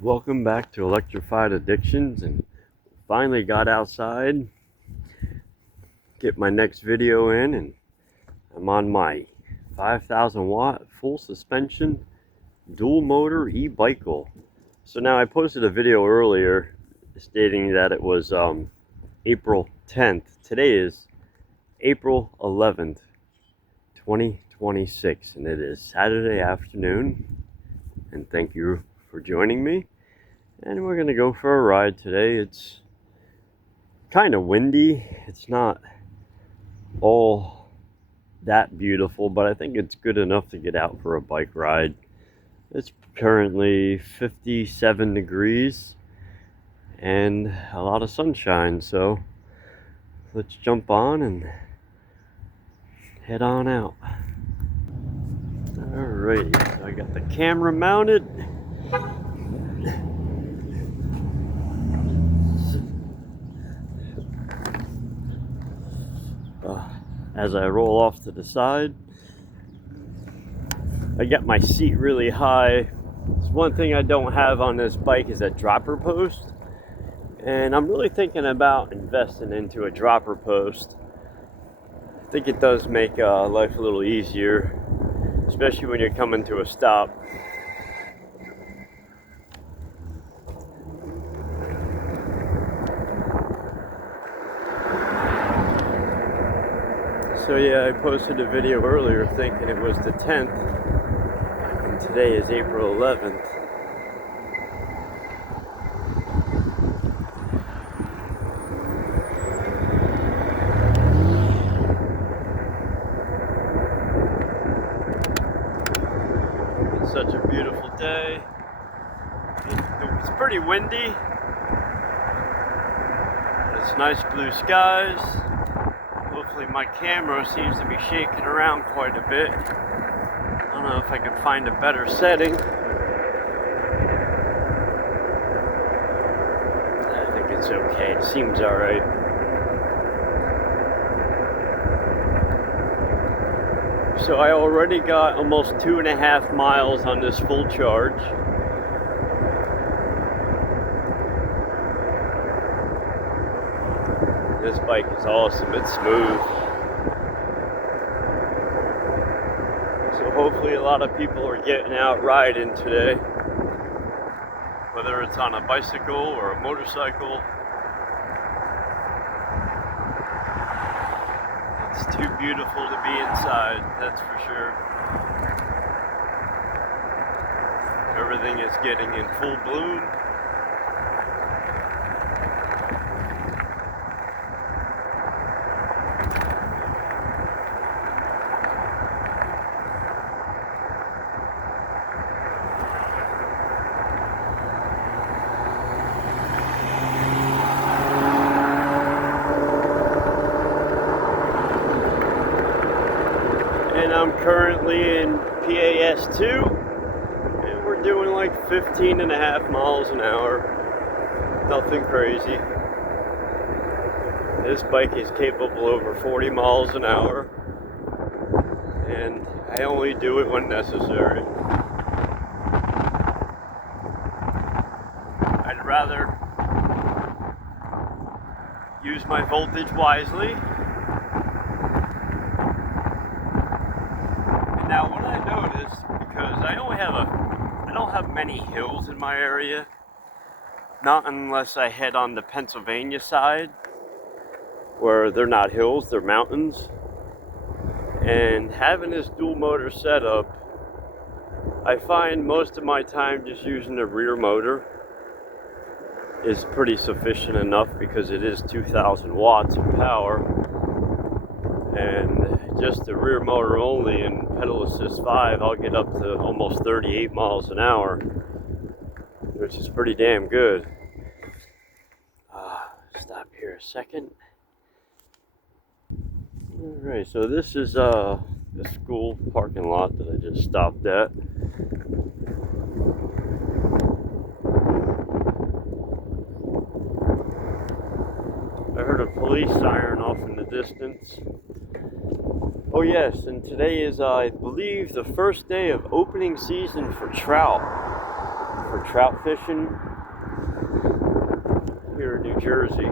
Welcome back to Electrified Addictions, and finally got outside, get my next video in, and I'm on my 5,000 watt full suspension dual motor e-bicycle. So now I posted a video earlier stating that it was April 10th. Today is April 11th, 2026, and it is Saturday afternoon, and thank you for joining me. And we're gonna go for a ride today. It's kind of windy. It's not all that beautiful, but I think it's good enough to get out for a bike ride. It's currently 57 degrees and a lot of sunshine, so let's jump on and head on out. Alrighty, so I got the camera mounted. As I roll off to the side, I got my seat really high. It's one thing I don't have on this bike is a dropper post, and I'm really thinking about investing into a dropper post. I think it does make life a little easier, especially when you're coming to a stop. So yeah, I posted a video earlier thinking it was the 10th, and today is April 11th. It's such a beautiful day. It's pretty windy. It's nice blue skies. Hopefully my camera seems to be shaking around quite a bit. I don't know if I can find a better setting. I think it's okay. It seems alright. So I already got almost 2.5 miles on this full charge. This bike is awesome. It's smooth. So hopefully a lot of people are getting out riding today, whether it's on a bicycle or a motorcycle. It's too beautiful to be inside, that's for sure. Everything is getting in full bloom. And I'm currently in PAS 2, and we're doing like 15.5 miles an hour. Nothing crazy. This bike is capable over 40 miles an hour, and I only do it when necessary. I'd rather use my voltage wisely. Now, what I noticed, because I don't have many hills in my area, not unless I head on the Pennsylvania side, where they're not hills, they're mountains. And having this dual motor setup, I find most of my time just using the rear motor is pretty sufficient enough, because it is 2,000 watts of power, and just the rear motor only and pedal assist 5, I'll get up to almost 38 miles an hour, which is pretty damn good. Stop here a second. Alright, so this is the school parking lot that I just stopped at. I heard a police siren off in the distance. Oh yes, and today is, I believe, the first day of opening season for trout for trout fishing here in New Jersey.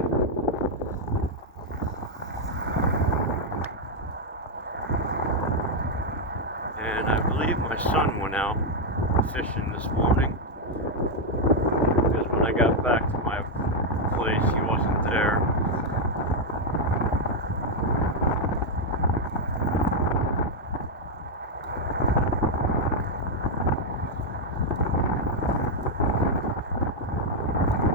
And I believe my son went out fishing this morning, because when I got back to my place, he wasn't there.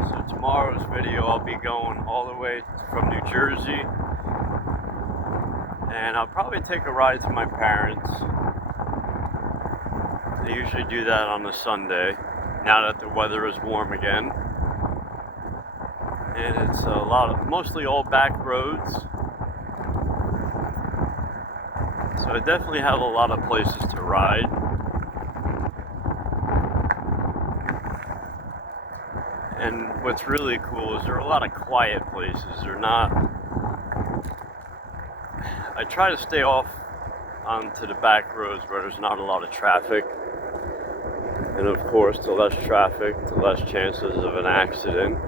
So tomorrow's video, I'll be going all the way from New Jersey, and I'll probably take a ride to my parents. They usually do that on a Sunday, now that the weather is warm again. And it's mostly all back roads. So I definitely have a lot of places to ride. And what's really cool is there are a lot of quiet places. I try to stay off onto the back roads where there's not a lot of traffic. And of course, the less traffic, the less chances of an accident.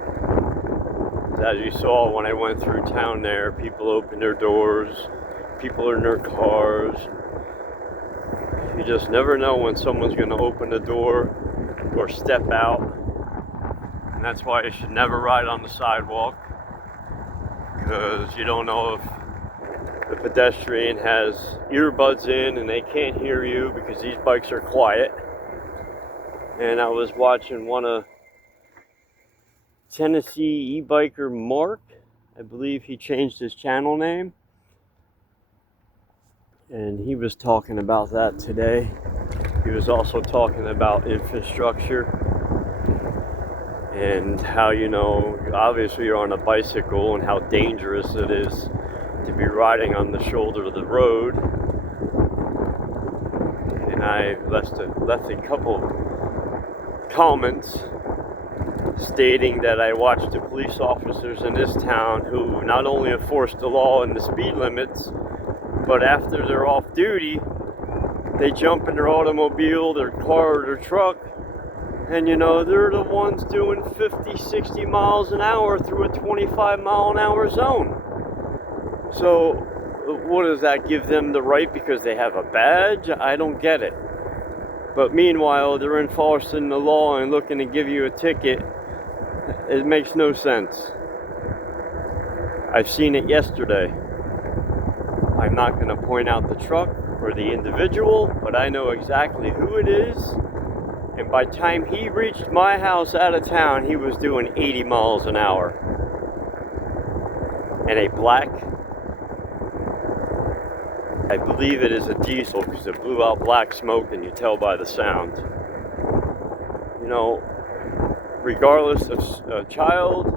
As you saw when I went through town there, people open their doors, people are in their cars. You just never know when someone's going to open the door or step out. And that's why you should never ride on the sidewalk, because you don't know if the pedestrian has earbuds in and they can't hear you, because these bikes are quiet. And I was watching one of Tennessee e-biker Mark. I believe he changed his channel name. And he was talking about that today. He was also talking about infrastructure and how, obviously you're on a bicycle and how dangerous it is to be riding on the shoulder of the road. And I left a couple comments stating that I watched the police officers in this town who not only enforce the law and the speed limits, but after they're off duty, they jump in their automobile, their car, or their truck, and they're the ones doing 50, 60 miles an hour through a 25 mile an hour zone. So what does that give them the right because they have a badge? I don't get it. But meanwhile, they're enforcing the law and looking to give you a ticket. It makes no sense. I've seen it yesterday. I'm not going to point out the truck or the individual, but I know exactly who it is. And by the time he reached my house out of town, he was doing 80 miles an hour. And a black, I believe it is a diesel, because it blew out black smoke and you tell by the sound. Regardless of a child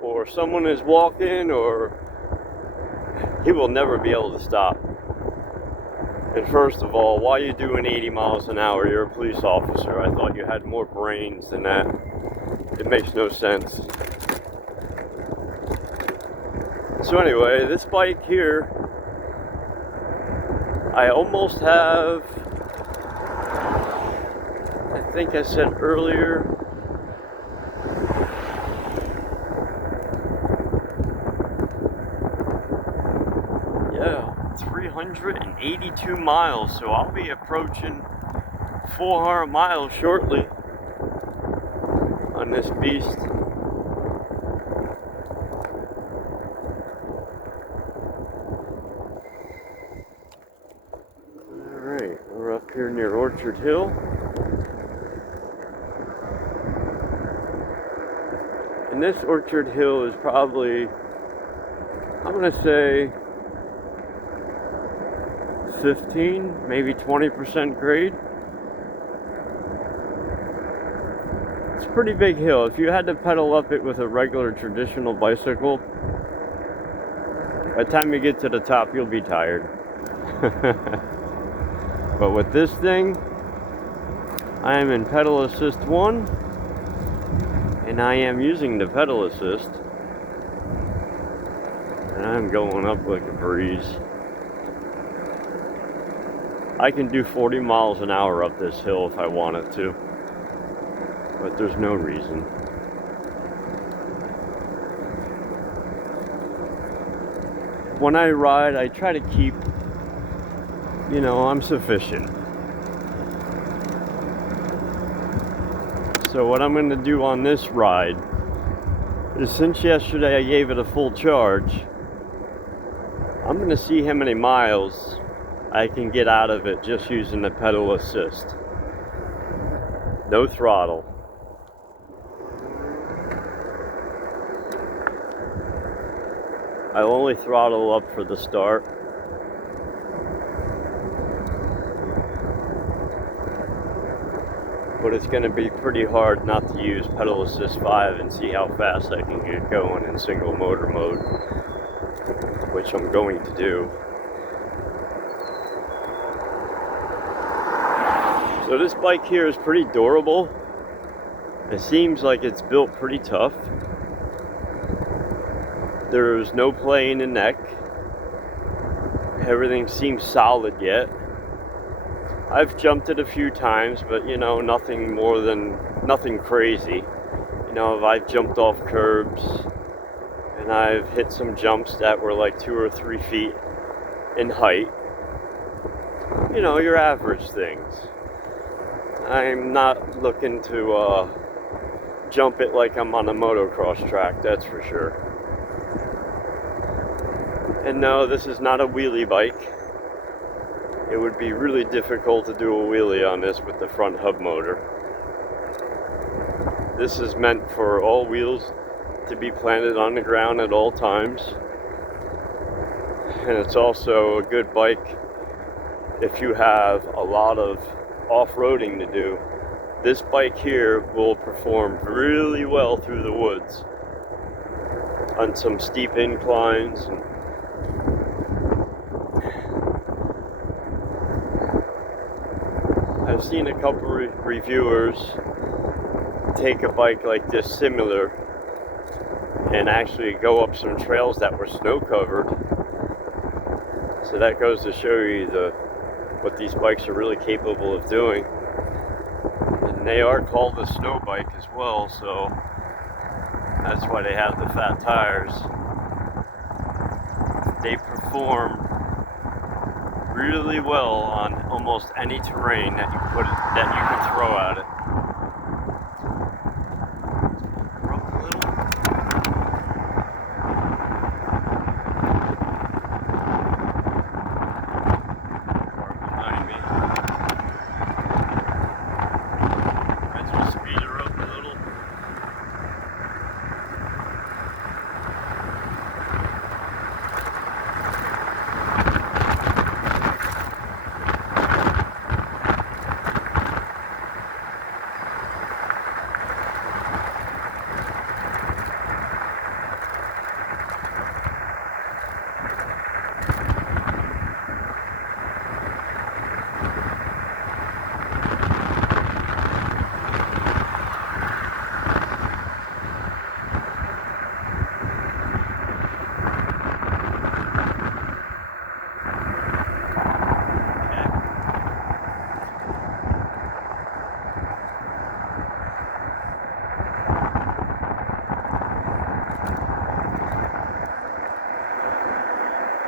or someone is walking, or he will never be able to stop. And first of all, why are you doing 80 miles an hour? You're a police officer. I thought you had more brains than that. It makes no sense. So anyway, this bike here, I almost have, I think I said earlier, yeah, 382 miles, so I'll be approaching 400 miles shortly on this beast. Alright, we're up here near Orchard Hill. And this Orchard Hill is probably, I'm going to say 15, maybe 20% grade. It's a pretty big hill. If you had to pedal up it with a regular traditional bicycle, by the time you get to the top, you'll be tired. But with this thing, I am in pedal assist 1, and I am using the pedal assist, and I'm going up like a breeze. I can do 40 miles an hour up this hill if I wanted to. but there's no reason. When I ride, I try to keep, I'm sufficient. So what I'm going to do on this ride is, since yesterday I gave it a full charge, I'm going to see how many miles I can get out of it just using the pedal assist. No throttle. I'll only throttle up for the start. But it's going to be pretty hard not to use pedal assist 5 and see how fast I can get going in single motor mode, which I'm going to do. So this bike here is pretty durable. It seems like it's built pretty tough. There's no play in the neck. Everything seems solid yet. I've jumped it a few times, but nothing crazy. I've jumped off curbs and I've hit some jumps that were like 2 or 3 feet in height. Your average things. I'm not looking to jump it like I'm on a motocross track, that's for sure. And no, this is not a wheelie bike. It would be really difficult to do a wheelie on this with the front hub motor. This is meant for all wheels to be planted on the ground at all times. And it's also a good bike if you have a lot of off-roading to do. This bike here will perform really well through the woods on some steep inclines. I've seen a couple reviewers take a bike like this similar and actually go up some trails that were snow covered. So that goes to show you what these bikes are really capable of doing. And they are called a snow bike as well, so that's why they have the fat tires. They perform really well on almost any terrain that you can throw at it.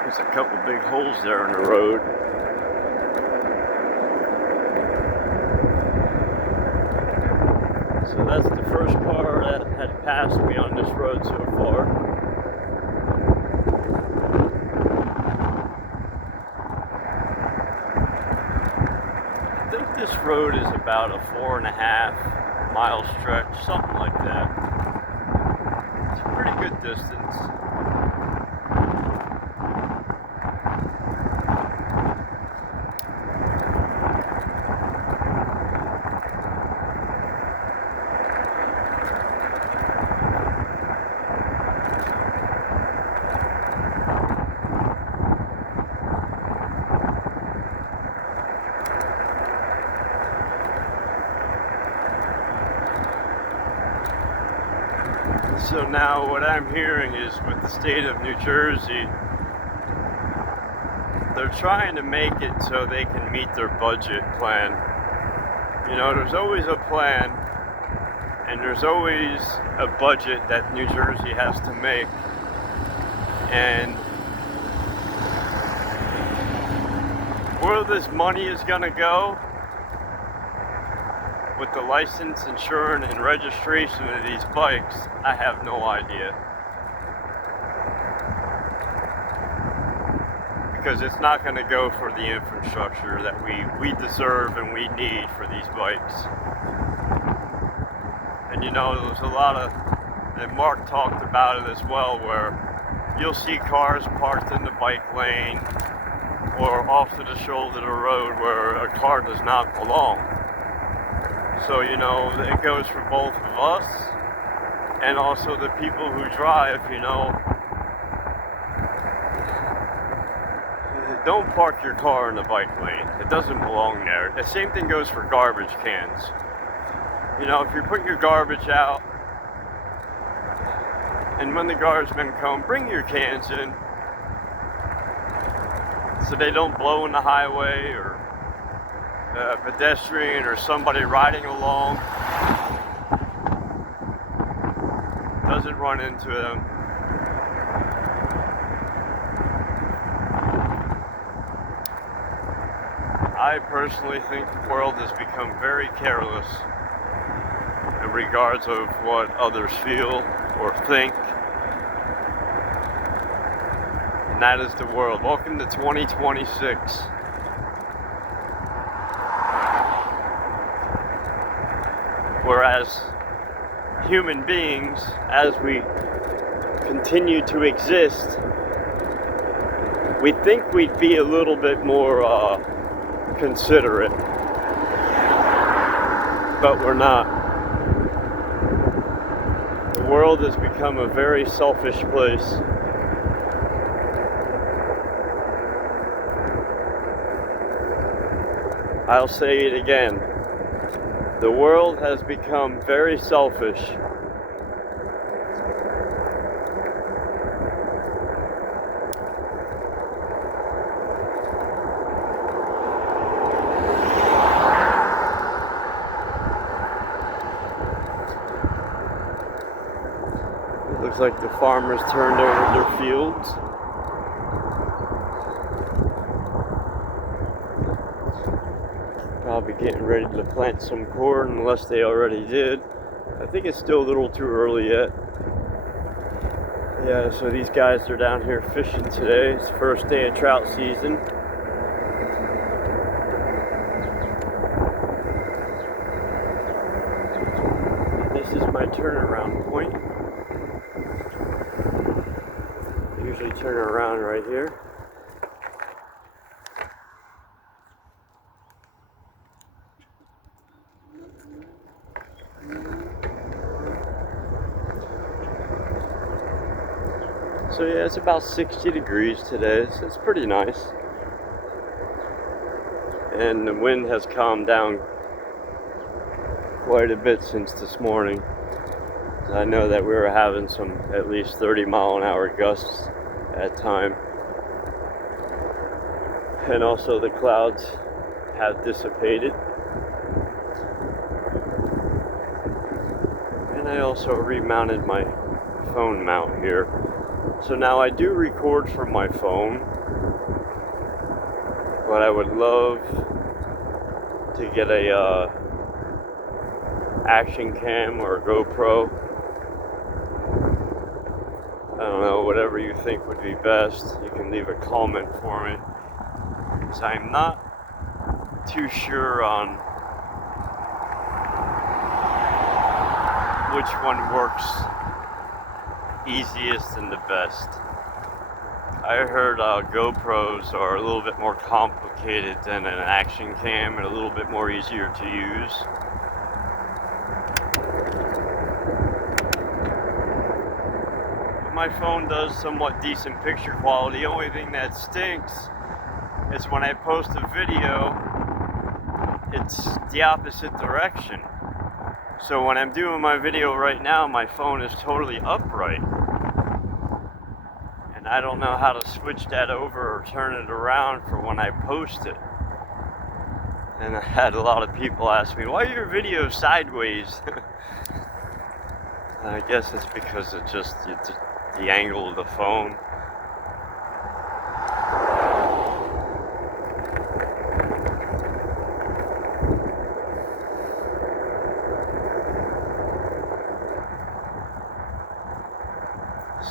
There's a couple big holes there in the road. So that's the first car that had passed me on this road so far. I think this road is about a 4.5 mile stretch, something like that. It's a pretty good distance. So now what I'm hearing is with the state of New Jersey, they're trying to make it so they can meet their budget plan. There's always a plan And there's always a budget that New Jersey has to make. And where this money is going to go with the license, insurance, and registration of these bikes, I have no idea. Because it's not going to go for the infrastructure that we deserve and we need for these bikes. And you know, there's a lot of, and Mark talked about it as well, where you'll see cars parked in the bike lane or off to the shoulder of the road where a car does not belong. So, you know, it goes for both of us and also the people who drive, you know. Don't park your car in the bike lane. It doesn't belong there. The same thing goes for garbage cans. You know, if you're putting your garbage out, and when the garbage men come, bring your cans in so they don't blow in the highway or a pedestrian or somebody riding along doesn't run into them. I personally think the world has become very careless in regards of what others feel or think. And that is the world. Welcome to 2026. Whereas human beings, as we continue to exist, we think we'd be a little bit more considerate, but we're not. The world has become a very selfish place. I'll say it again. The world has become very selfish. It looks like the farmers turned over their fields. Probably getting ready to plant some corn, unless they already did. I think it's still a little too early yet. Yeah, so these guys are down here fishing today. It's the first day of trout season. This is my turnaround point. I usually turn around right here. So yeah, it's about 60 degrees today, so it's pretty nice. And the wind has calmed down quite a bit since this morning. I know that we were having some at least 30-mile-an-hour gusts at time. And also the clouds have dissipated. And I also remounted my phone mount here. So now I do record from my phone, but I would love to get a action cam or a GoPro. I don't know, whatever you think would be best. You can leave a comment for me, because I'm not too sure on which one works easiest and the best. I heard GoPros are a little bit more complicated than an action cam and a little bit more easier to use. But my phone does somewhat decent picture quality. The only thing that stinks is when I post a video, it's the opposite direction. So when I'm doing my video right now, my phone is totally upright. And I don't know how to switch that over or turn it around for when I post it. And I had a lot of people ask me, why are your videos sideways? I guess it's because it's just the angle of the phone.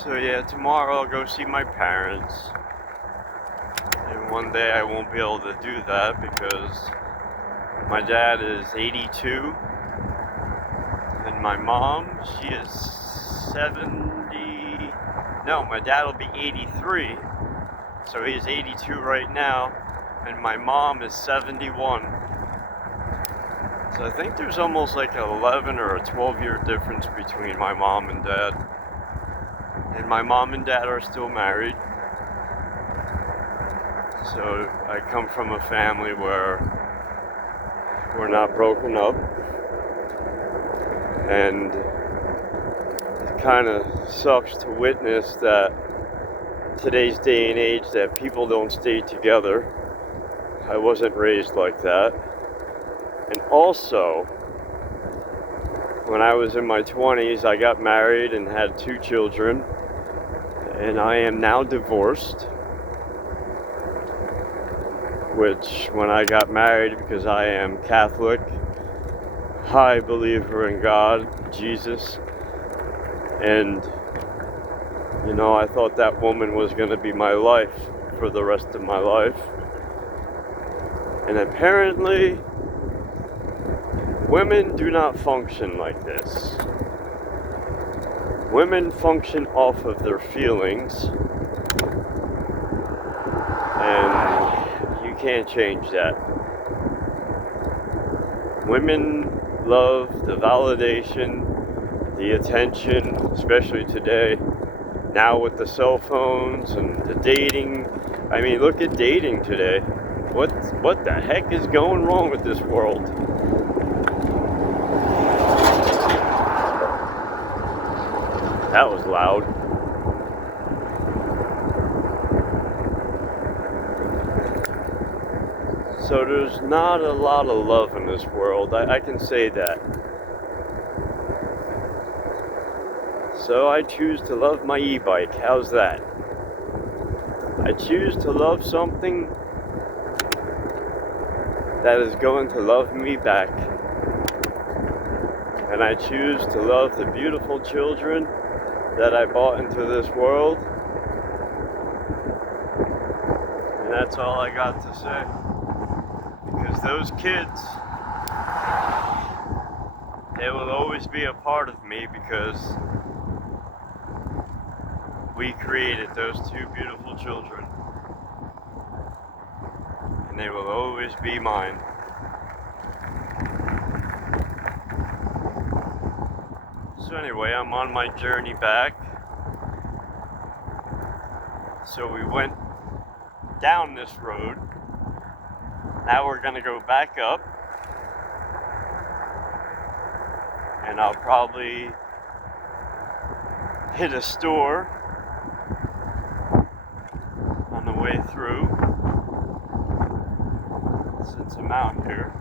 So yeah, tomorrow I'll go see my parents. And one day I won't be able to do that because my dad is 82 and my mom, she is 70. No, my dad will be 83. So he's 82 right now and my mom is 71. So I think there's almost like an 11 or a 12-year difference between my mom and dad. And my mom and dad are still married. So I come from a family where we're not broken up. And it kind of sucks to witness that today's day and age that people don't stay together. I wasn't raised like that. And also, when I was in my 20s, I got married and had 2 children. And I am now divorced. Which, when I got married, because I am Catholic, high believer in God, Jesus, and you know, I thought that woman was going to be my life for the rest of my life. And apparently, women do not function like this. Women function off of their feelings, and you can't change that. Women love the validation, the attention, especially today. Now with the cell phones and the dating. I mean, look at dating today. What the heck is going wrong with this world? That was loud. So there's not a lot of love in this world. I can say that. So I choose to love my e-bike. How's that? I choose to love something that is going to love me back. And I choose to love the beautiful children that I brought into this world. And that's all I got to say. Because those kids, they will always be a part of me because we created those 2 beautiful children. And they will always be mine. So anyway, I'm on my journey back. So we went down this road. Now we're gonna go back up. And I'll probably hit a store on the way through, since I'm out here.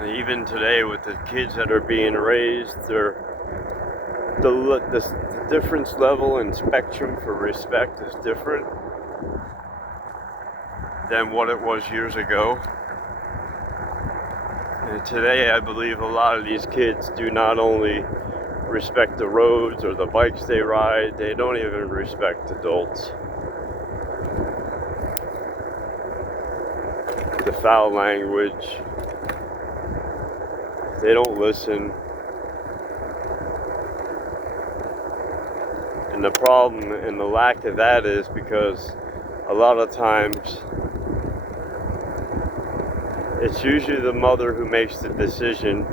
And even today with the kids that are being raised, the difference level and spectrum for respect is different than what it was years ago. And today I believe a lot of these kids do not only respect the roads or the bikes they ride, they don't even respect adults. The foul language, they don't listen. And the problem and the lack of that is because a lot of times it's usually the mother who makes the decision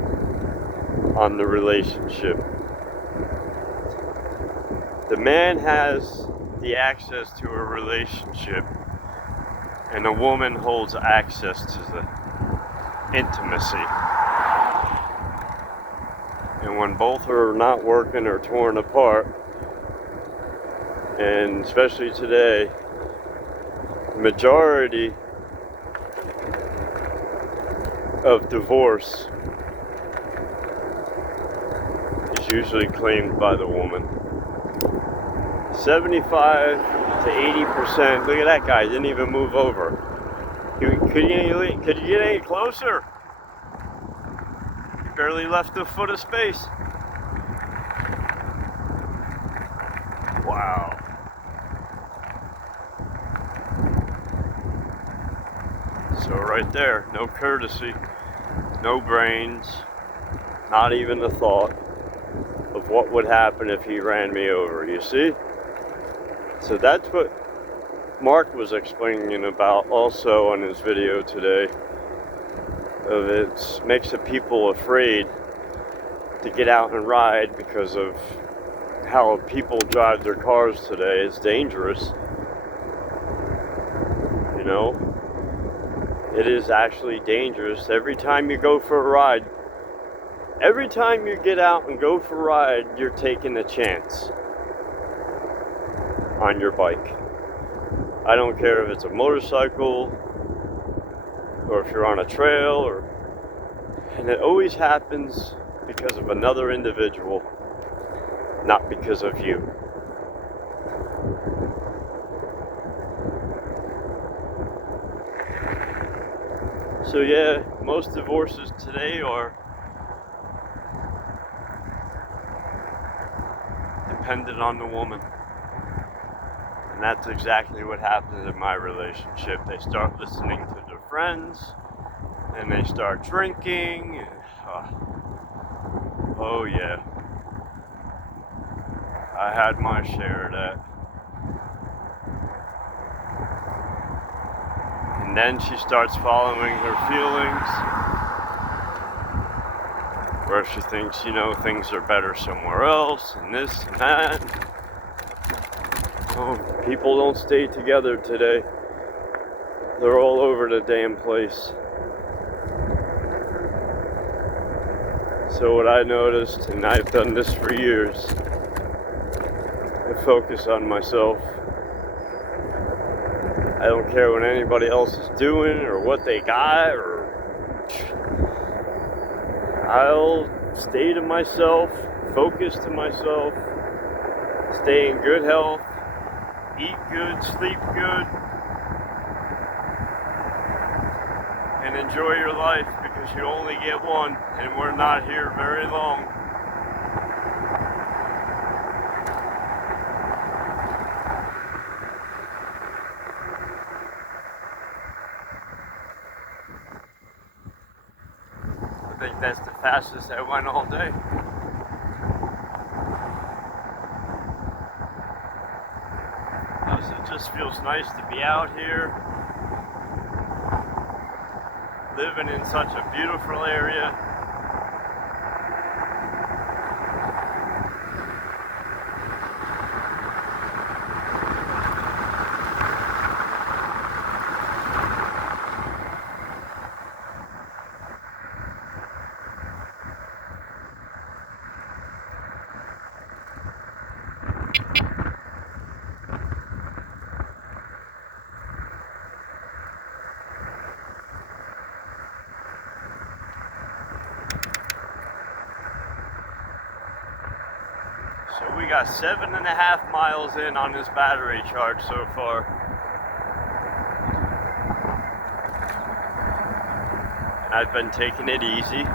on the relationship. The man has the access to a relationship, and a woman holds access to the intimacy. And when both are not working or torn apart, and especially today, the majority of divorce is usually claimed by the woman. 75 to 80%. Look at that guy, didn't even move over. Could you get any closer? You barely left a foot of space. Wow. So right there, no courtesy, no brains, not even a thought of what would happen if he ran me over, you see? So that's what Mark was explaining about also on his video today. Of it makes the people afraid to get out and ride because of how people drive their cars today. It's dangerous. You know? It is actually dangerous. Every time you go for a ride, every time you get out and go for a ride, you're taking a chance on your bike. I don't care if it's a motorcycle or if you're on a trail, and it always happens because of another individual, not because of you. So yeah, most divorces today are dependent on the woman. And that's exactly what happens in my relationship. They start listening to their friends, and they start drinking, and, oh yeah. I had my share of that. And then she starts following her feelings, where she thinks, things are better somewhere else, and this and that. Oh, people don't stay together today. They're all over the damn place. So what I noticed, and I've done this for years, I focus on myself. I don't care what anybody else is doing or what they got, or I'll stay to myself, focus to myself, stay in good health, eat good, sleep good, and enjoy your life, because you only get one, and we're not here very long. I think that's the fastest I went all day. It just feels nice to be out here, living in such a beautiful area. So we got 7.5 miles in on this battery charge so far. And I've been taking it easy.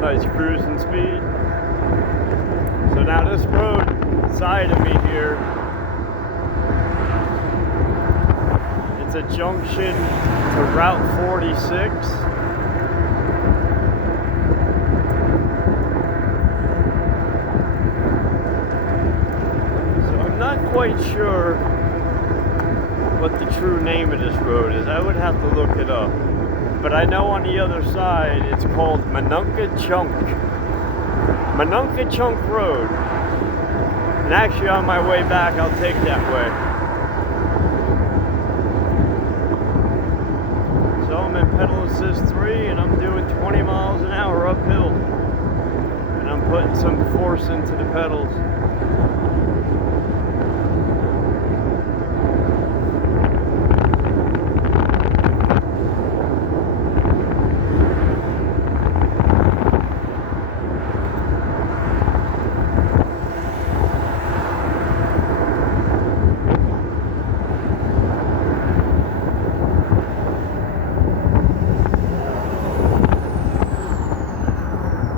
Nice cruising speed. So now this road side of me here, it's the junction to Route 46. So I'm not quite sure what the true name of this road is. I would have to look it up. But I know on the other side it's called Minunka-Chunk. Minunka-Chunk Road. And actually on my way back I'll take that way. So I'm in pedal assist 3 and I'm doing 20 miles an hour uphill. And I'm putting some force into the pedals.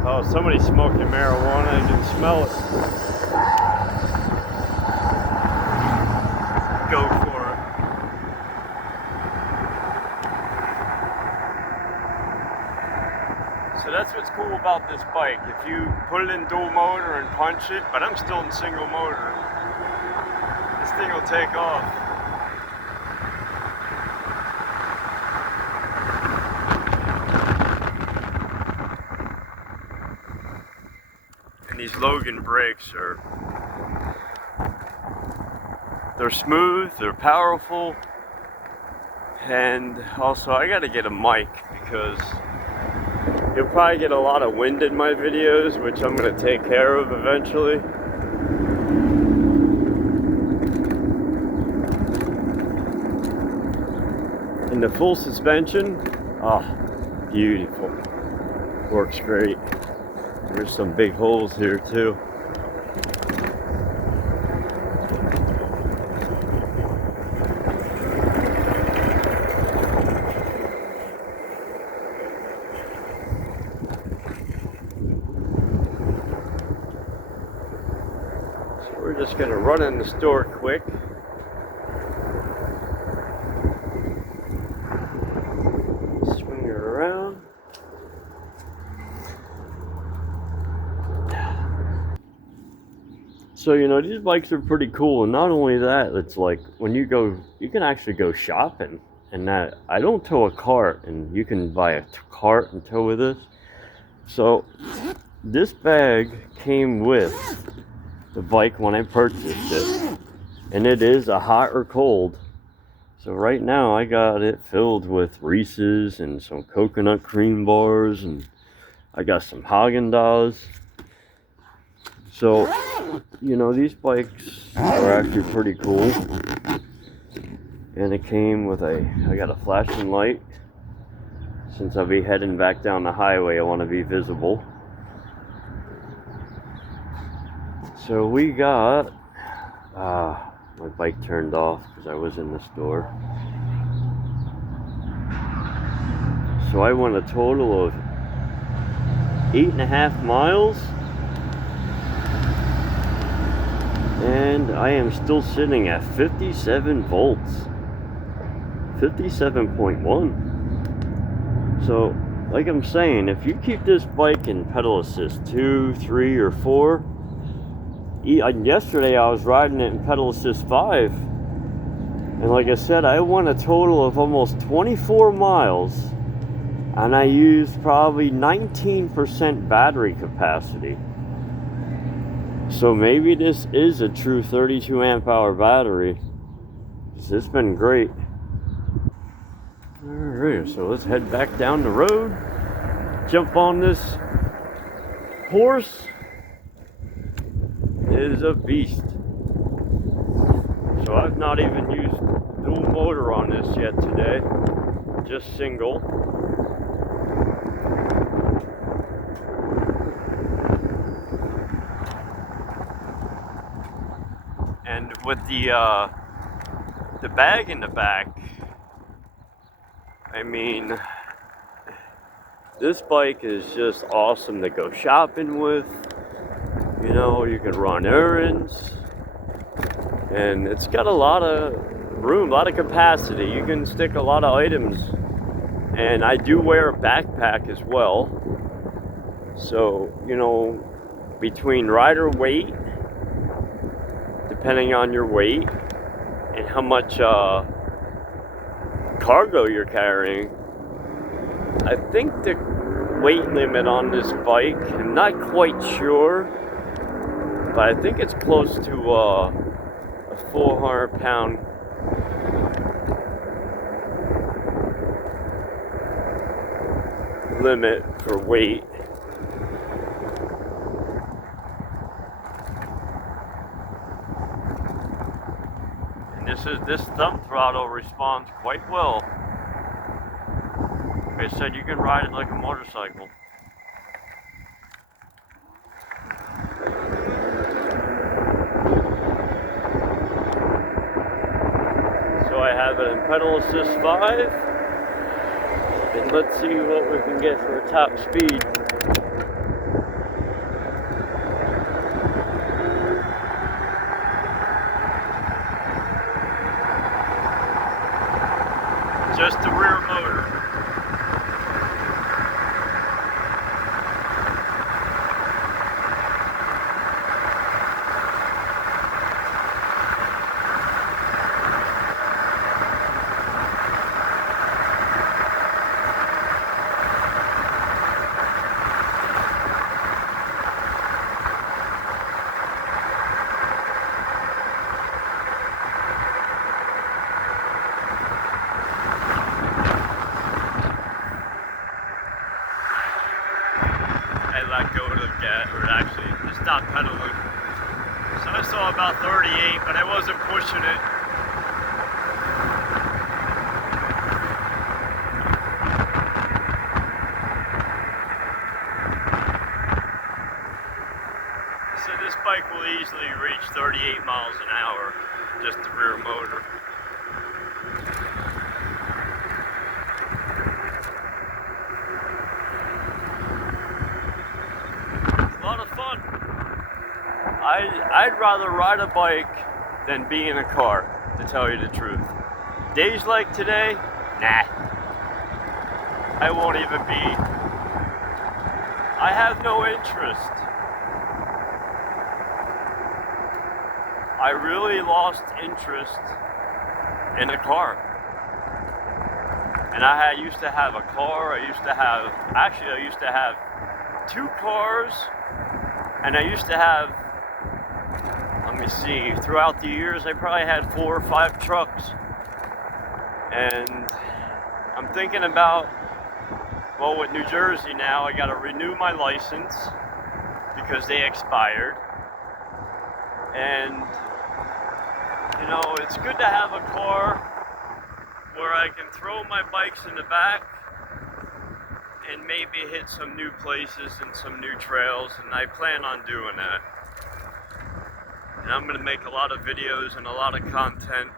Oh, somebody's smoking marijuana. I can smell it. Go for it. So that's what's cool about this bike. If you put it in dual motor and punch it, but I'm still in single motor, this thing will take off. And these Logan brakes they're smooth, they're powerful, and also I gotta get a mic because you'll probably get a lot of wind in my videos, which I'm gonna take care of eventually. And the full suspension, beautiful, works great. There's some big holes here too. So we're just gonna run in the store quick. Swing it around. So, you know, these bikes are pretty cool, and not only that, it's like when you go, you can actually go shopping, and that I don't tow a cart, and you can buy a cart and tow with this. So this bag came with the bike when I purchased it, and it is a hot or cold. So right now I got it filled with Reese's and some coconut cream bars, and I got some Haagen-Dazs. So, you know, these bikes are actually pretty cool. And it came with I got a flashing light. Since I'll be heading back down the highway, I want to be visible. So we got, my bike turned off because I was in the store. So I went a total of 8.5 miles. And I am still sitting at 57 volts. 57.1. So, like I'm saying, if you keep this bike in pedal assist 2, 3, or 4, yesterday I was riding it in pedal assist 5, and like I said, I went a total of almost 24 miles, and I used probably 19% battery capacity. So maybe this is a true 32 amp hour battery. It's been great. Alright, so let's head back down the road, jump on this horse. It is a beast. So I've not even used dual motor on this yet today, just single. And with the bag in the back, I mean, this bike is just awesome to go shopping with. You know, you can run errands, and it's got a lot of room, a lot of capacity. You can stick a lot of items. And I do wear a backpack as well. So, you know, between rider weight, depending on your weight, and how much cargo you're carrying, I think the weight limit on this bike, I'm not quite sure, but I think it's close to a 400-pound limit for weight. And this thumb throttle responds quite well. Like I said, you can ride it like a motorcycle. So I have it in pedal assist 5, and let's see what we can get for a top speed. Just the rear motor. Let go of the gas, or actually stop pedaling. So I saw about 38, but I wasn't pushing it. So this bike will easily reach 38 miles an hour, just the rear motor. I'd rather ride a bike than be in a car, to tell you the truth. Days like today, nah. I won't even be. I have no interest. I really lost interest in a car. And I used to have a car, I used to have 2 cars, and I used to have, let me see, throughout the years I probably had 4 or 5 trucks. And I'm thinking about, well, with New Jersey now, I gotta renew my license because they expired. And, you know, it's good to have a car where I can throw my bikes in the back and maybe hit some new places and some new trails, and I plan on doing that. And I'm going to make a lot of videos and a lot of content.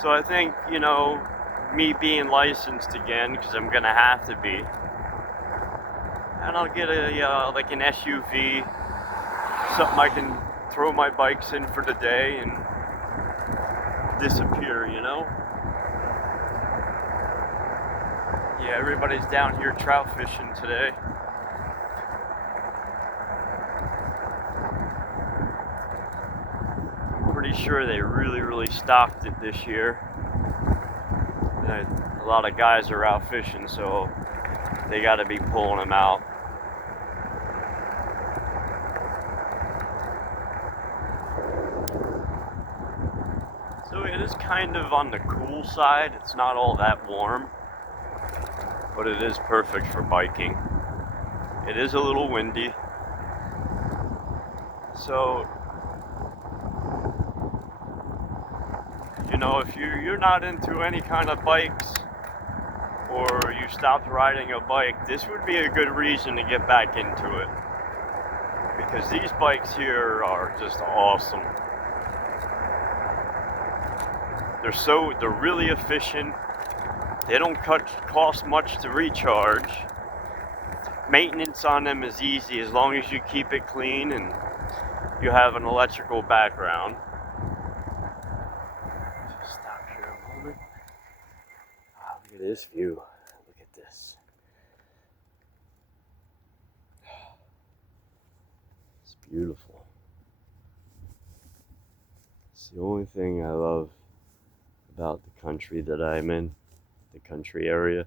So I think, you know, me being licensed again, because I'm going to have to be, and I'll get a like an SUV, something I can throw my bikes in for the day and disappear, you know? Yeah, everybody's down here trout fishing today. I'm pretty sure they really stocked it this year. A lot of guys are out fishing, so they got to be pulling them out. So it is kind of on the cool side. It's not all that warm, but it is perfect for biking. It is a little windy. So, you know, if you're not into any kind of bikes, or you stopped riding a bike, this would be a good reason to get back into it. Because these bikes here are just awesome. They're really efficient. They don't cost much to recharge. Maintenance on them is easy as long as you keep it clean, and you have an electrical background. Just stop here a moment. Oh, look at this view. Look at this. It's beautiful. It's the only thing I love about the country that I'm in, the country area.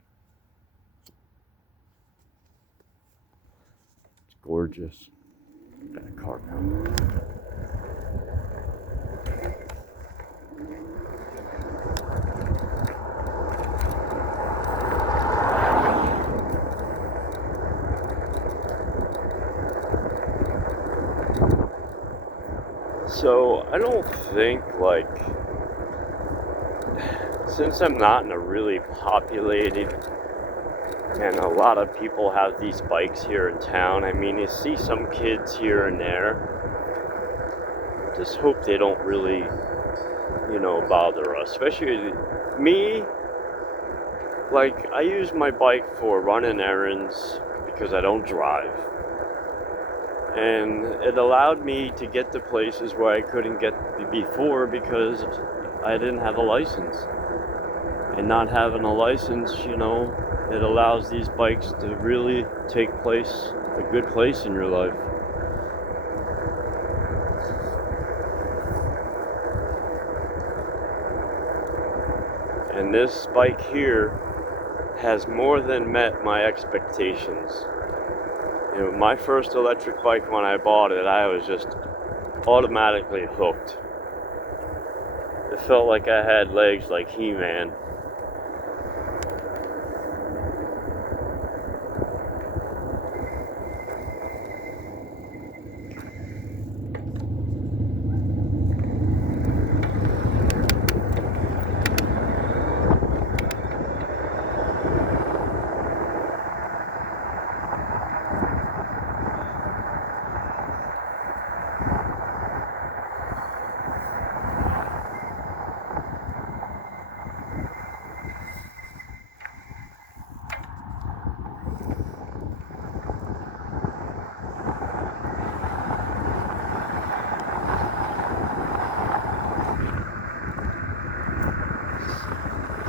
It's gorgeous. Got a car coming. So I don't think, like, since I'm not in a really populated and a lot of people have these bikes here in town, I mean, you see some kids here and there. Just hope they don't really, bother us. Especially me, like, I use my bike for running errands because I don't drive. And it allowed me to get to places where I couldn't get before because I didn't have a license. And not having a license, it allows these bikes to really take a good place in your life. And this bike here has more than met my expectations. My first electric bike, when I bought it, I was just automatically hooked. It felt like I had legs like He-Man.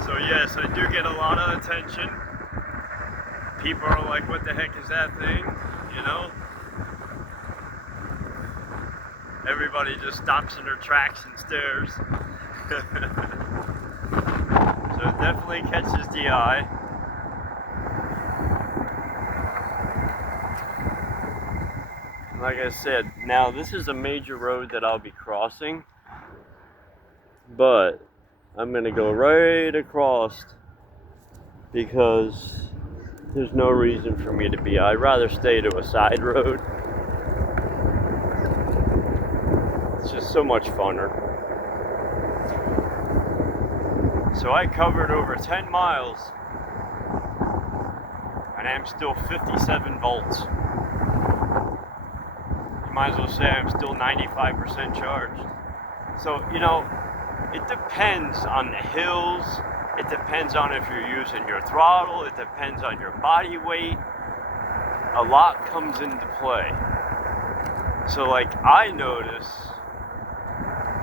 So yes, I do get a lot of attention. People are like, what the heck is that thing? Everybody just stops in their tracks and stares. So it definitely catches the eye. Like I said, now this is a major road that I'll be crossing, but I'm gonna go right across because there's no reason for me to be. I'd rather stay to a side road. It's just so much funner. So I covered over 10 miles and I'm still 57 volts. You might as well say I'm still 95% charged. So, it depends on the hills. It depends on if you're using your throttle. It depends on your body weight. A lot comes into play. So, like, I notice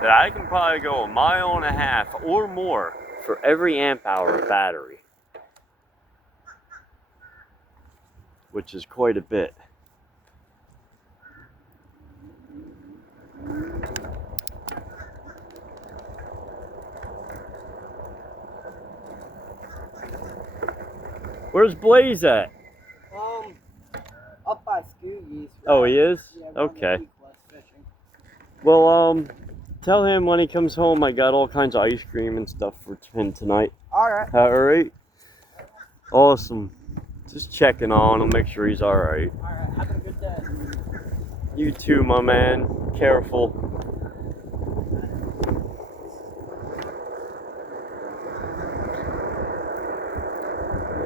that I can probably go 1.5 miles or more for every amp hour of battery, which is quite a bit. Where's Blaze at? Up by Scoogies. Oh, he is? Yeah, okay. Well, tell him when he comes home I got all kinds of ice cream and stuff for him tonight. Alright. Alright? Awesome. Just checking on him, make sure he's alright. Alright, have a good day. You too, my man. Careful.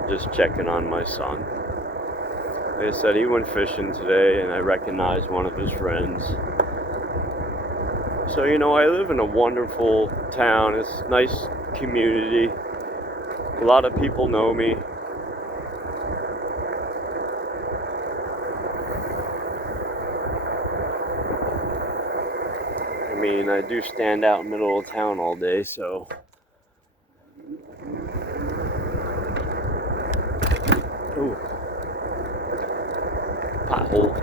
Just checking on my son. Like I said, he went fishing today and I recognized one of his friends. So, I live in a wonderful town. It's a nice community. A lot of people know me. mean, I do stand out in the middle of town all day, so. Ooh. Pothole.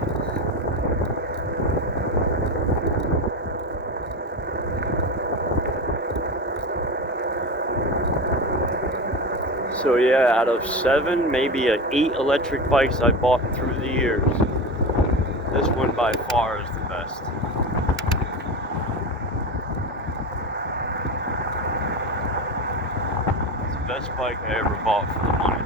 So yeah, out of 7, maybe 8 electric bikes I bought through the years, this one by far is the best. It's the best bike I ever bought for the money.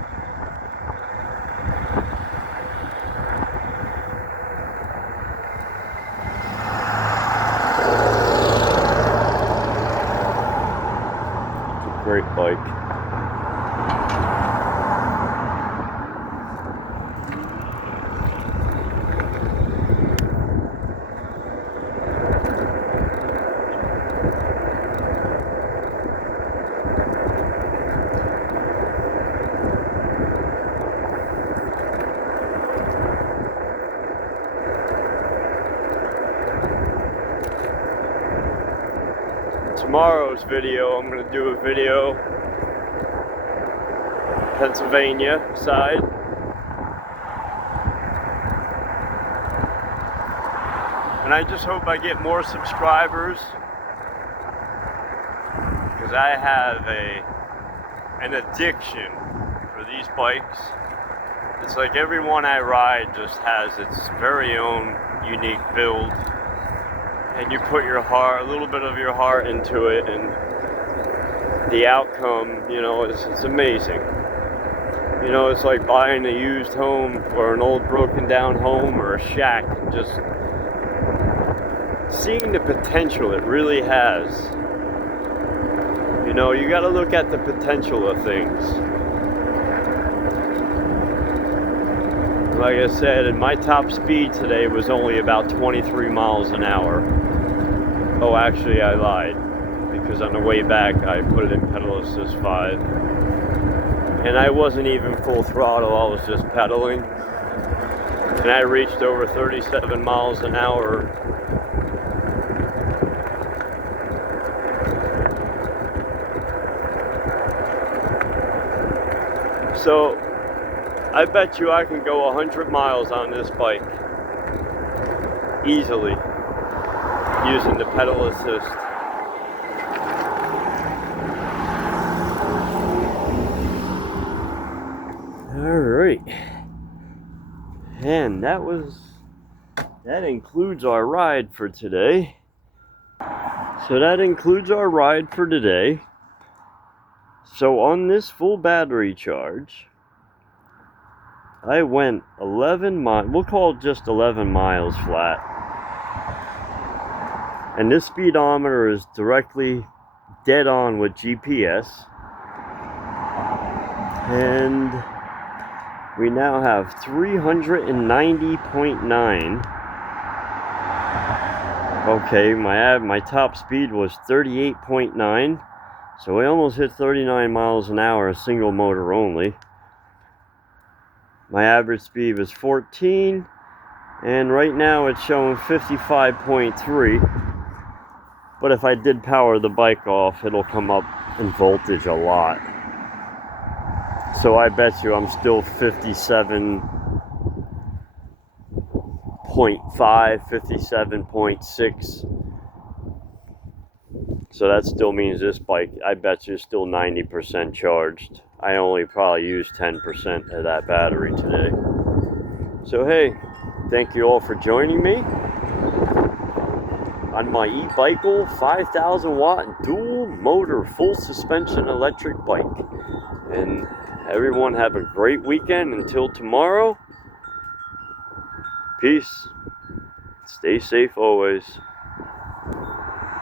It's a great bike. Tomorrow's video, I'm going to do a video Pennsylvania side. And I just hope I get more subscribers, because I have an addiction for these bikes. It's like every one I ride just has its very own unique build. And you put your heart, a little bit of your heart into it, and the outcome, you know, it's amazing. You know, it's like buying a used home or an old broken down home or a shack, and just seeing the potential it really has. You know, you got to look at the potential of things. Like I said, my top speed today was only about 23 miles an hour. Oh, actually, I lied, because on the way back, I put it in pedal assist 5. And I wasn't even full throttle, I was just pedaling. And I reached over 37 miles an hour. So, I bet you I can go 100 miles on this bike easily using the pedal assist. Alright, and that includes our ride for today. So So on this full battery charge, I went 11 miles, we'll call it just 11 miles flat. And this speedometer is directly dead on with GPS. And we now have 390.9. Okay, my top speed was 38.9. So we almost hit 39 miles an hour, single motor only. My average speed was 14, and right now it's showing 55.3. But if I did power the bike off, it'll come up in voltage a lot. So I bet you I'm still 57.5, 57.6. So that still means this bike, I bet you, is still 90% charged. I only probably used 10% of that battery today. So hey, thank you all for joining me on my e-Bikle 5,000 watt dual motor full suspension electric bike. And everyone have a great weekend until tomorrow. Peace. Stay safe always.